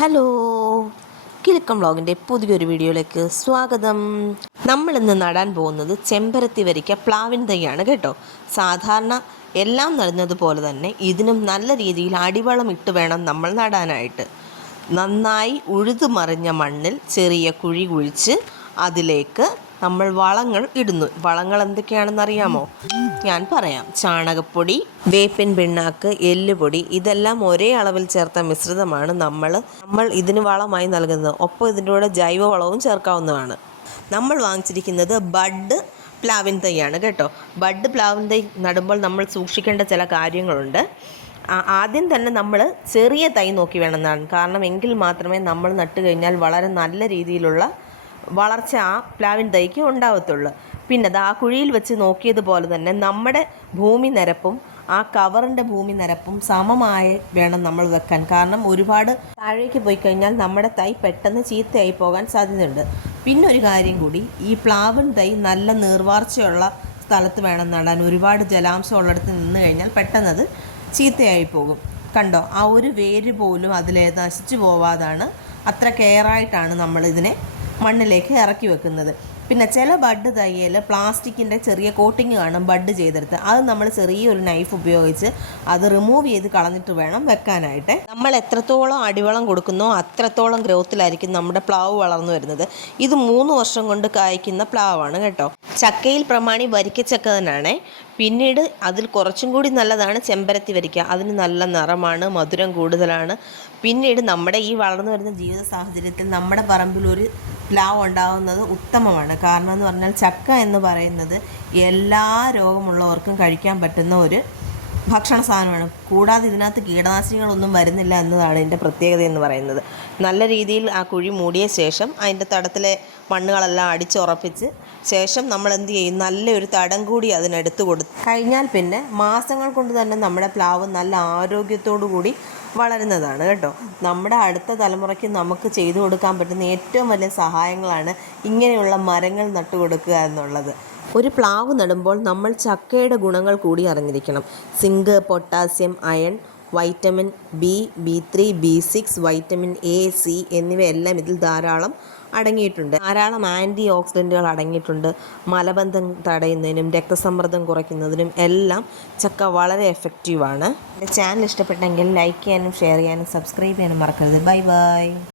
Hello. Kilukkam വ്ളോഗിന്റെ പുതിയൊരു വീഡിയോയിലേക്ക് സ്വാഗതം. നമ്മൾ ഇന്ന് നടാൻ പോകുന്നത് ചെമ്പരത്തി വരിക്ക പ്ലാവിൻ തൈയാണ് കേട്ടോ. സാധാരണ എല്ലാം നടുന്നതുപോലെ തന്നെ ഇതിനും നല്ല രീതിയിൽ അടിവളം ഇട്ട് വേണം നമ്മൾ നടാനായിട്ട്. നന്നായി ഉഴുതു മറിഞ്ഞ മണ്ണിൽ ചെറിയ കുഴി കുഴിച്ച് അതിലേക്ക് നമ്മൾ വളങ്ങൾ ഇടുന്നു. വളങ്ങൾ എന്തൊക്കെയാണെന്ന് അറിയാമോ? ഞാൻ പറയാം. ചാണകപ്പൊടി വേപ്പിൻ പിണ്ണാക്ക് എല്ലുപൊടി ഇതെല്ലാം ഒരേ അളവിൽ ചേർത്ത മിശ്രിതമാണ് നമ്മൾ നമ്മൾ ഇതിന് വളമായി നൽകുന്നത്. ഒപ്പം ഇതിന്റെ കൂടെ ജൈവവളവും ചേർക്കാവുന്നതാണ്. നമ്മൾ വാങ്ങിച്ചിരിക്കുന്നത് ബഡ് പ്ലാവിൻ തൈയാണ് കേട്ടോ. ബഡ് പ്ലാവിൻ തൈ നടുമ്പോൾ നമ്മൾ സൂക്ഷിക്കേണ്ട ചില കാര്യങ്ങളുണ്ട്. ആദ്യം തന്നെ നമ്മൾ ചെറിയ തൈ നോക്കി വേണമെന്നാണ്. കാരണം എങ്കിൽ മാത്രമേ നമ്മൾ നട്ടുകഴിഞ്ഞാൽ വളരെ നല്ല രീതിയിലുള്ള വളർച്ച ആ പ്ലാവിൻ തൈക്ക് ഉണ്ടാവത്തുള്ളൂ. പിന്നെ അത് ആ കുഴിയിൽ വെച്ച് നോക്കിയതുപോലെ തന്നെ നമ്മുടെ ഭൂമി നിരപ്പും ആ കവറിന്റെ ഭൂമി നിരപ്പും സമമായി വേണം നമ്മൾ വെക്കാൻ. കാരണം ഒരുപാട് താഴേക്ക് പോയി കഴിഞ്ഞാൽ നമ്മുടെ തൈ പെട്ടെന്ന് ചീത്തയായി പോകാൻ സാധ്യതയുണ്ട്. പിന്നെ ഒരു കാര്യം കൂടി ഈ പ്ലാവിൻ തൈ നല്ല നീർവാർച്ചയുള്ള സ്ഥലത്ത് വേണം നടാൻ. ഒരുപാട് ജലാംശം ഉള്ളിടത്ത് നിന്ന് കഴിഞ്ഞാൽ പെട്ടെന്ന് അത് ചീത്തയായി പോകും. കണ്ടോ ആ ഒരു വേര് പോലും അതിൽ നശിച്ചു പോവാതാണ്. അത്ര കെയറായിട്ടാണ് നമ്മളിതിനെ മണ്ണിലേക്ക് ഇറക്കി വെക്കുന്നത്. പിന്നെ ചില ബഡ് തയ്യൽ പ്ലാസ്റ്റിക്കിന്റെ ചെറിയ കോട്ടിങ് കാണും ബഡ് ചെയ്തെടുത്ത്. അത് നമ്മൾ ചെറിയൊരു നൈഫ് ഉപയോഗിച്ച് അത് റിമൂവ് ചെയ്ത് കളഞ്ഞിട്ട് വേണം വെക്കാനായിട്ട്. നമ്മൾ എത്രത്തോളം അടിവളം കൊടുക്കുന്നോ അത്രത്തോളം ഗ്രോത്തിലായിരിക്കും നമ്മുടെ പ്ലാവ് വളർന്നു വരുന്നത്. ഇത് മൂന്ന് വർഷം കൊണ്ട് കായ്ക്കുന്ന പ്ലാവാണ് കേട്ടോ. ചക്കയിൽ പ്രമാണി വരിക്കച്ചക്ക തന്നെയാണേ പിന്നീട് അതിൽ കുറച്ചും കൂടി നല്ലതാണ് ചെമ്പരത്തി വരിക്ക. അതിന് നല്ല നിറമാണ് മധുരം കൂടുതലാണ്. പിന്നീട് നമ്മുടെ ഈ വളർന്നു വരുന്ന ജീവിത സാഹചര്യത്തിൽ നമ്മുടെ പറമ്പിൽ ഒരു പ്ലാവ് ഉണ്ടാകുന്നത് ഉത്തമമാണ്. കാരണം എന്ന് പറഞ്ഞാൽ ചക്ക എന്ന് പറയുന്നത് എല്ലാ രോഗമുള്ളവർക്കും കഴിക്കാൻ പറ്റുന്ന ഒരു ഭക്ഷണ സാധനമാണ്. കൂടാതെ ഇതിനകത്ത് കീടനാശിനികളൊന്നും വരുന്നില്ല എന്നതാണ് ഇതിന്റെ പ്രത്യേകത എന്ന് പറയുന്നത്. നല്ല രീതിയിൽ ആ കുഴി മൂടിയ ശേഷം അതിന്റെ തടത്തിലെ മണ്ണുകളെല്ലാം അടിച്ചുറപ്പിച്ച് ശേഷം നമ്മൾ എന്ത് ചെയ്യും? നല്ലൊരു തടം കൂടി അതിനെടുത്ത് കൊടുത്തു കഴിഞ്ഞാൽ പിന്നെ മാസങ്ങൾ കൊണ്ട് തന്നെ നമ്മുടെ പ്ലാവ് നല്ല ആരോഗ്യത്തോടു കൂടി വളരുന്നതാണ് കേട്ടോ. നമ്മുടെ അടുത്ത തലമുറയ്ക്ക് നമുക്ക് ചെയ്തു കൊടുക്കാൻ പറ്റുന്ന ഏറ്റവും വലിയ സഹായങ്ങളാണ് ഇങ്ങനെയുള്ള മരങ്ങൾ നട്ടുകൊടുക്കുക എന്നുള്ളത്. ഒരു പ്ലാവ് നടുമ്പോൾ നമ്മൾ ചക്കയുടെ ഗുണങ്ങൾ കൂടി അറിഞ്ഞിരിക്കണം. Zinc potassium iron vitamin B B three B six vitamin A C എന്നിവയെല്ലാം ഇതിൽ ധാരാളം അടങ്ങിയിട്ടുണ്ട്. ധാരാളം ആന്റി ഓക്സിഡന്റുകൾ അടങ്ങിയിട്ടുണ്ട്. മലബന്ധം തടയുന്നതിനും രക്തസമ്മർദ്ദം കുറയ്ക്കുന്നതിനും എല്ലാം ചക്ക വളരെ എഫക്റ്റീവാണ് എന്റെ ചാനൽ ഇഷ്ടപ്പെട്ടെങ്കിൽ ലൈക്ക് ചെയ്യാനും ഷെയർ ചെയ്യാനും സബ്സ്ക്രൈബ് ചെയ്യാനും മറക്കരുത്. Bye bye